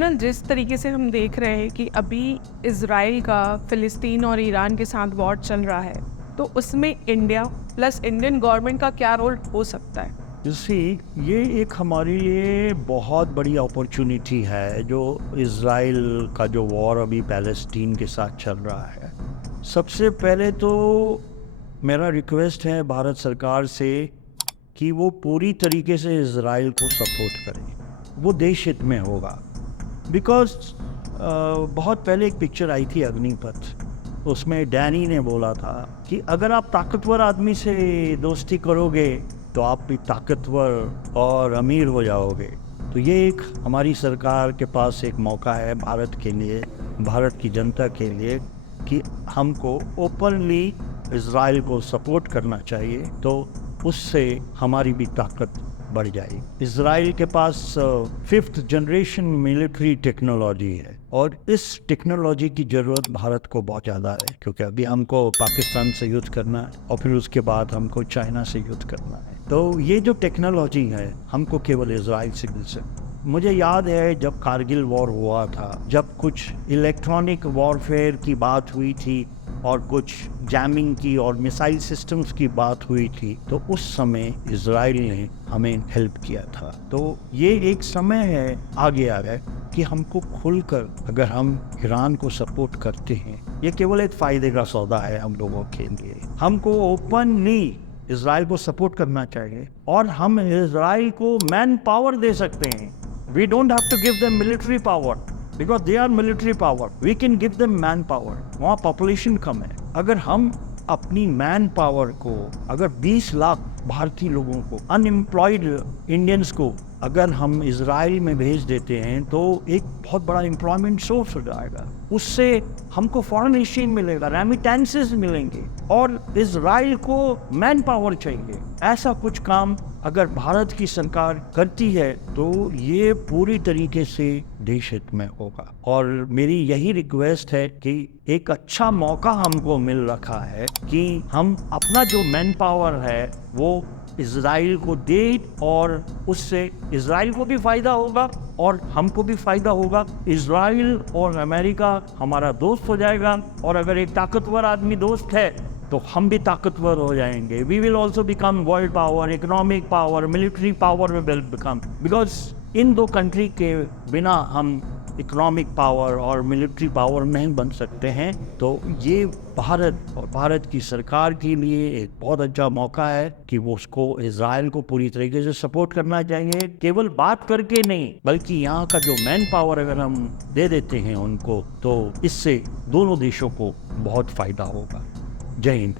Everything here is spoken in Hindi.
जनरल, जिस तरीके से हम देख रहे हैं कि अभी इज़राइल का फ़िलिस्तीन और ईरान के साथ वॉर चल रहा है, तो उसमें इंडिया प्लस इंडियन गवर्नमेंट का क्या रोल हो सकता है? सी ये एक हमारे लिए बहुत बड़ी अपॉर्चुनिटी है जो इज़राइल का जो वॉर अभी पैलेस्टीन के साथ चल रहा है। सबसे पहले तो मेरा रिक्वेस्ट है भारत सरकार से कि वो पूरी तरीके से इज़राइल को सपोर्ट करे। वो देश हित में होगा। बिकॉज बहुत पहले एक पिक्चर आई थी अग्निपथ, उसमें डैनी ने बोला था कि अगर आप ताकतवर आदमी से दोस्ती करोगे तो आप भी ताकतवर और अमीर हो जाओगे। तो ये एक हमारी सरकार के पास एक मौका है भारत के लिए, भारत की जनता के लिए, कि हमको ओपनली इज़राइल को सपोर्ट करना चाहिए, तो उससे हमारी भी ताकत बढ़ जाएगी। इज़राइल के पास 5th जनरेशन मिलिट्री टेक्नोलॉजी है और इस टेक्नोलॉजी की ज़रूरत भारत को बहुत ज़्यादा है, क्योंकि अभी हमको पाकिस्तान से युद्ध करना है और फिर उसके बाद हमको चाइना से युद्ध करना है। तो ये जो टेक्नोलॉजी है हमको केवल इज़राइल से मिल सकती। मुझे याद है जब कारगिल वॉर हुआ था, जब कुछ इलेक्ट्रॉनिक वॉरफेयर की बात हुई थी और कुछ जैमिंग की और मिसाइल सिस्टम्स की बात हुई थी, तो उस समय इज़राइल ने हमें हेल्प किया था। तो ये एक समय है आगे आ गया कि हमको खुलकर अगर हम ईरान को सपोर्ट करते हैं, ये केवल एक फ़ायदे का सौदा है हम लोगों के लिए। हमको ओपनली इज़राइल को सपोर्ट करना चाहिए और हम इज़राइल को मैन पावर दे सकते हैं। We don't have to give them military power because they are military power. We can give them man power. वहाँ population कम है। अगर हम अपनी मैन पावर को, अगर 20 लाख भारतीय लोगों को, अनएम्प्लॉयड इंडियंस को अगर हम इज़राइल में भेज देते हैं, तो एक बहुत बड़ा एम्प्लॉयमेंट सोर्स हो जाएगा। उससे हमको फॉरेन एक्सचेंज मिलेगा, रेमिटेंसेस मिलेंगे और इज़राइल को मैन पावर चाहिए। ऐसा कुछ काम अगर भारत की सरकार करती है तो ये पूरी तरीके से देश हित में होगा। और मेरी यही रिक्वेस्ट है कि एक अच्छा मौका हमको मिल रखा है कि हम अपना जो मैन पावर है वो इज़राइल को दे और उससे इज़राइल को भी फ़ायदा होगा और हमको भी फ़ायदा होगा। इज़राइल और अमेरिका हमारा दोस्त हो जाएगा और अगर एक ताकतवर आदमी दोस्त है तो हम भी ताकतवर हो जाएंगे। We will also become world power, economic power, military power में विल बिकम, बिकॉज इन दो कंट्री के बिना हम इकोनॉमिक पावर और मिलिट्री पावर नहीं बन सकते हैं। तो ये भारत और भारत की सरकार के लिए एक बहुत अच्छा मौका है कि वो उसको इज़राइल को पूरी तरीके से सपोर्ट करना चाहिए, केवल बात करके नहीं बल्कि यहाँ का जो मैन पावर अगर हम दे देते हैं उनको, तो इससे दोनों देशों को बहुत फायदा होगा। जय हिंद।